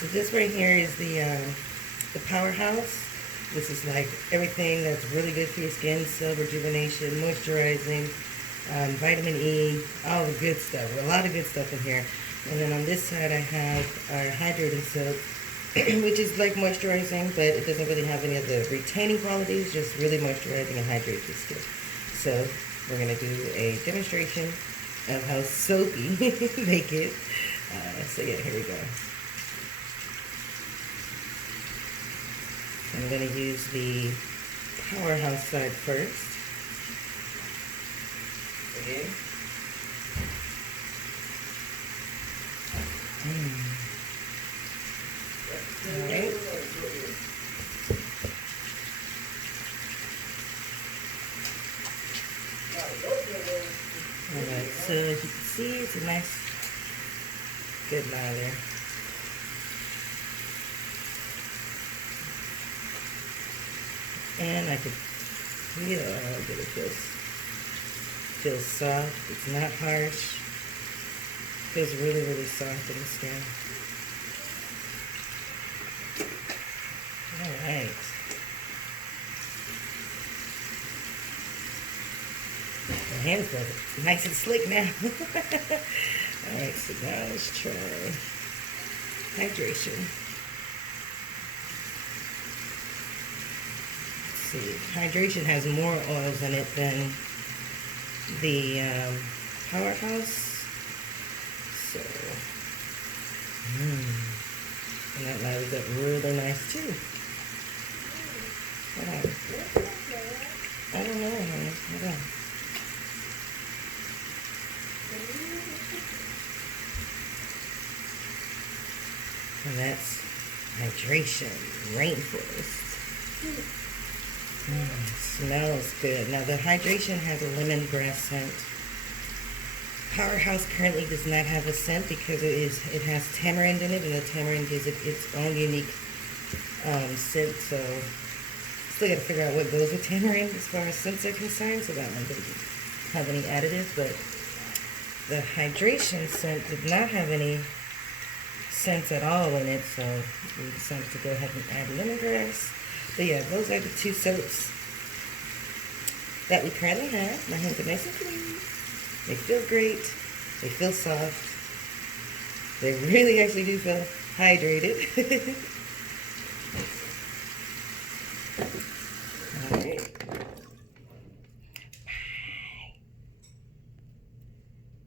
So this right here is the powerhouse. This is like everything that's really good for your skin, cell rejuvenation, moisturizing, vitamin E, all the good stuff. A lot of good stuff in here. And then on this side I have our hydrating soap, which is like moisturizing, but it doesn't really have any of the retaining qualities, just really moisturizing and hydrates your skin. So we're going to do a demonstration of how soapy they get. So yeah, here we go. I'm going to use the powerhouse side first. Again. Alright. Alright, so as you can see, it's a nice, good lather. And I could feel how good it feels. Feels soft. It's not harsh. Feels really, really soft in the skin. All right. My hands feel nice and slick now. All right, so now let's try hydration. See, hydration has more oils in it than the powerhouse, so and that lathers up really nice too. Hold on. I don't know, honey. Hold on. And that's hydration, rainforest. Smells good. Now the hydration has a lemongrass scent. Powerhouse currently does not have a scent because it has tamarind in it, and the tamarind gives it its own unique scent. So still got to figure out what goes with tamarind as far as scents are concerned. So that one doesn't have any additives, but the hydration scent did not have any scents at all in it. So we decided to go ahead and add lemongrass. So yeah, those are the two soaps that we currently have. My hands are nice and clean. They feel great. They feel soft. They really actually do feel hydrated.